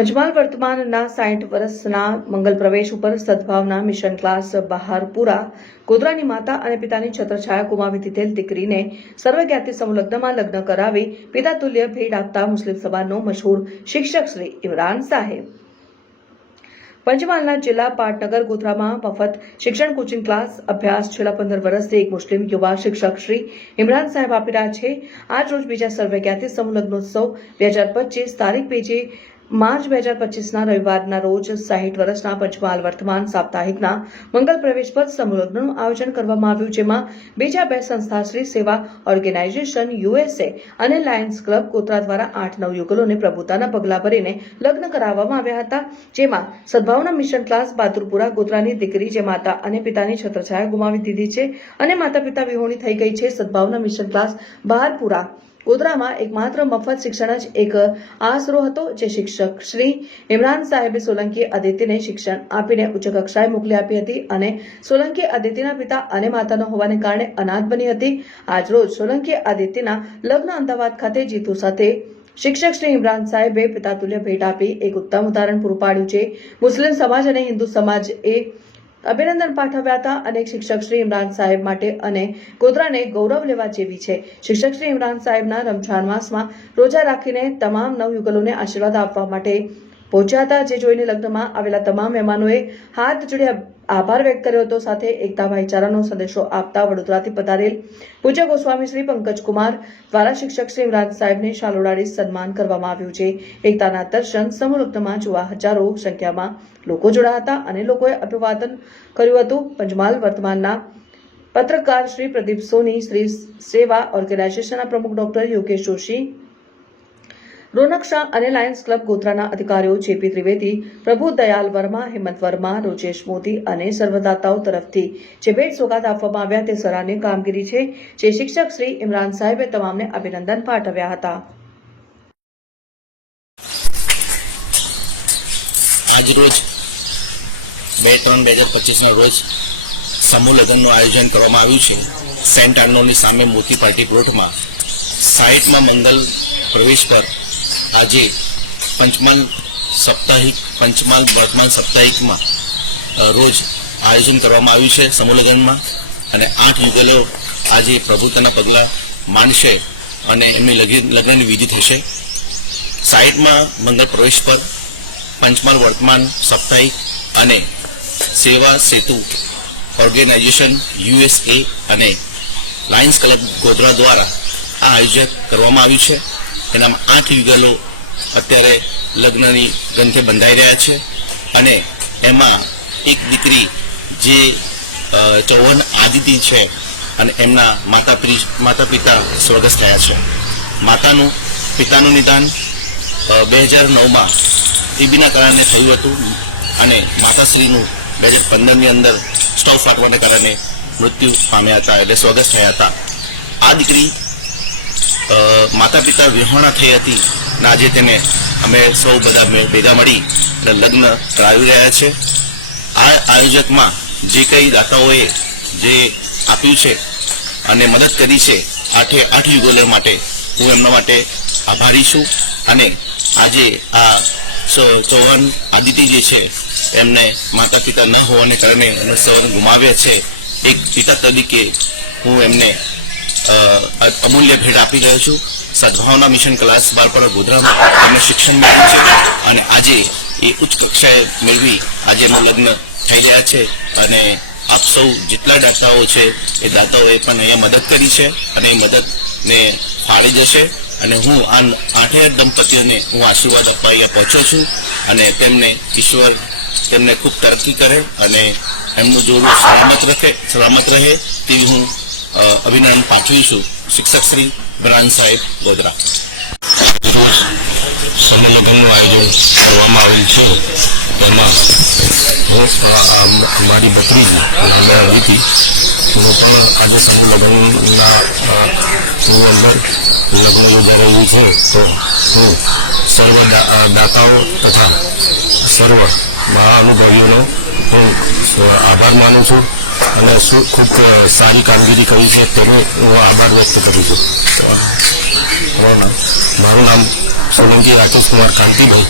પંચમહાલ વર્તમાનના સાઠ વર્ષના મંગલ પ્રવેશ ઉપર સદભાવના મિશન ક્લાસ બહારપુરા ગોધરાની માતા અને પિતાની છત્રછાયા ગુમાવી દીધેલ દીકરીને સર્વજ્ઞાતિ સમુલગ્નમાં લગ્ન કરાવી પિતા તુલ્ય ભેટ આપતા મુસ્લિમ સમાજનો મશહૂર શિક્ષક શ્રી ઇમરાન સાહેબ. પંચમહાલના જિલ્લા પાટનગર ગોધરામાં મફત શિક્ષણ કોચિંગ ક્લાસ અભ્યાસ છેલ્લા પંદર વર્ષથી એક મુસ્લિમ યુવા શિક્ષક શ્રી ઇમરાન સાહેબ આપી રહ્યા છે. આજ રોજ બીજા સર્વજ્ઞાતિ સમૂહ બે હજાર પચીસ તારીખ પેજે માર્ચ બે હજાર પચીસના રવિવારના રોજ સાહીઠ વર્ષના પંચમહાલ વર્તમાન સાપ્તાહિકના મંગલ પ્રવેશ પર સંલગ્નનું આયોજન કરવામાં આવ્યું, જેમાં બીજા બે સંસ્થા શ્રી સેવા ઓર્ગેનાઇઝેશન યુએસએ અને લાયન્સ ક્લબ કોતરા દ્વારા આઠ નવ યુગલોને પ્રભુતાના પગલાં ભરીને લગ્ન કરાવવામાં આવ્યા હતા. જેમાં સદભાવના મિશન ક્લાસ, બહાદુરપુરા ગોત્રાની દીકરી, જે માતા અને પિતાની છત્રછાયા ગુમાવી દીધી છે અને માતા પિતા વિહોણી થઈ ગઈ છે. સદભાવના મિશન ક્લાસ, બહારપુરા ગોધરામાં એકમાત્ર મફત શિક્ષણ જ એક આશરો હતો જે શિક્ષક શ્રી ઇમરાન સાહેબે સોલંકી આદિત્યને શિક્ષણ આપીને ઉચ્ચ કક્ષાએ મોકલી આપી હતી અને સોલંકી આદિત્યના પિતા અને માતાનો હોવાને કારણે અનાથ બની હતી. આજરોજ સોલંકી આદિત્યના લગ્ન અમદાવાદ ખાતે જીતુ સાથે શિક્ષક શ્રી ઇમરાન સાહેબે પિતાતુલ્ય ભેટ આપી. એક ઉત્તમ ઉદાહરણ પૂરું પાડ્યું છે. મુસ્લિમ સમાજ અને હિન્દુ સમાજ એ અભિનંદન પાઠવ્યા હતા અનેક શિક્ષક શ્રી ઇમરાન સાહેબ માટે અને ગોધરાને ગૌરવ લેવા જેવી છે. શિક્ષક શ્રી ઇમરાન સાહેબના રમઝાન માસમાં રોજા રાખીને તમામ નવયુગલોને આશીર્વાદ આપવા માટે પહોંચ્યા હતા જે જોઈને લગ્નમાં આવેલા તમામ મહેમાનોએ હાથ જોડી આભાર વ્યક્ત કર્યો હતો. સાથે એકતા ભાઈચારાનો સંદેશો આપતા વડોદરાથી પધારેલ પૂજ્ય ગોસ્વામી શ્રી પંકજ કુમાર દ્વારા શિક્ષક શ્રી ઇમરાન સાહેબને શાલ સન્માન કરવામાં આવ્યું છે. એકતાના દર્શન સમૂહ લગ્નમાં જોવા હજારો સંખ્યામાં લોકો જોડાયા હતા અને લોકોએ અભિવાદન કર્યું હતું. પંચમહાલ વર્તમાનના પત્રકાર શ્રી પ્રદીપ સોની, શ્રી સેવા ઓર્ગેનાઇઝેશનના પ્રમુખ ડોક્ટર યોગેશ જોશી રોનક શાહ અને લાયન્સ ક્લબ ગોધરાના અધિકારીઓ જેપી ત્રિવેદી, પ્રભુ દયાલ વર્મા, હેમંત વર્મા, રોજેશ મોદી અને સર્વદાતાઓ તરફથી જે ભેટ સોગાદ આપવામાં આવ્યા તે સરાહનીય કામગીરી છે, જે શિક્ષક શ્રી ઇમરાન સાહેબે તમામને અભિનંદન પાઠવ્યા હતા. આજ રોજ બે ત્રણ બે હજાર પચીસના રોજ સમૂહ લગ્નનું આયોજન કરવામાં આવ્યું છે. સેન્ટ આર્નોની સામે મોતી પાર્ટી પ્લોટમાં સાઈઠમાં મંગલ પ્રવેશ પર આજે પંચમહાલ સાપ્તાહિક, પંચમહાલ, વર્તમાન સાપ્તાહિકમાં રોજ આયોજન કરવામાં આવ્યું છે સમૂહલગ્નમાં અને આઠ યુગલો આજે પ્રભુતાના પગલાં માનશે અને એમની લગી- લગ્નની વિધિ થશે. સાઈઠમાં મંગળ પ્રવેશ પર પંચમહાલ, વર્તમાન સાપ્તાહિક અને સેવા સેતુ ઓર્ગેનાઇઝેશન, યુએસએ અને લાયન્સ ક્લબ ગોધરા દ્વારા આ આયોજન કરવામાં આવ્યું છે. એનામાં આઠ યુગલો અત્યારે લગ્નની ગ્રંથે બંધાઈ રહ્યા છે અને એમાં એક દીકરી જે ચૌવન આદિતિ છે અને એમના માતા માતા પિતા સ્વર્ગસ્થ થયા છે. માતાનું, પિતાનું નિદાન બે હજાર નવમાં ટીબીના કારણે થયું હતું અને માતાશ્રીનું બે હજાર પંદરની અંદર સ્ટોક ફાટવાને કારણે મૃત્યુ પામ્યા હતા એટલે સ્વર્ગસ્થ થયા હતા. આ દીકરી માતા પિતા વિહોણા થઈ હતી અને આજે તેને અમે સૌ બધા ભેગા મળી અને લગ્ન કરાવી રહ્યા છે. આ આયોજકમાં જે કંઈ દાતાઓએ જે આપ્યું છે અને મદદ કરી છે, આઠે આઠ યુગોલર માટે હું એમના માટે આભારી છું અને આજે આ ચૌહાણ આદિત્ય જે છે, એમને માતા પિતા ન હોવાને કારણે એમને સૌને ગુમાવ્યા છે. એક પિતા તરીકે હું એમને અમૂલ્ય ભેટ આપી રહ્યો છું. સદભાવના મિશન ક્લાસ પર ગોધરામાં એમને શિક્ષણ મેળવ્યું છે અને આજે એ ઉચ્ચ કક્ષાએ મેળવી આજે એમનું લગ્ન થઈ રહ્યા છે અને આપ સૌ જેટલા દાતાઓ છે એ દાતાઓએ પણ અહીંયા મદદ કરી છે અને એ મદદને ફાળી જશે અને હું આ આઠે દંપતીઓને હું આશીર્વાદ આપવા અહીંયા પહોંચ્યો છું અને તેમને ઈશ્વર તેમને ખૂબ તરક્કી કરે અને એમનું જોડું સલામત રહે સલામત રહે તેવી હું અભિનંદન પાઠવી છું. શિક્ષક શ્રી બ્રાન સાહેબ ગોધરા. સમૂહલગ્નનું આયોજન કરવામાં આવેલ છે. તેમાં હું મારી ભત્રીજી નામે હતી હું પણ આજે લગ્નના અંદર લગ્ન યોજાઈ છે. તો હું સર્વ દાતાઓ તથા સર્વ મહાનુભાવીઓનો હું આભાર માનું છું. અને શું ખૂબ સારી કામગીરી કરી છે તેનો હું આભાર વ્યક્ત કરું છું. મારું નામ સોલંકી રાકેશકુમાર કાંતિભાઈ.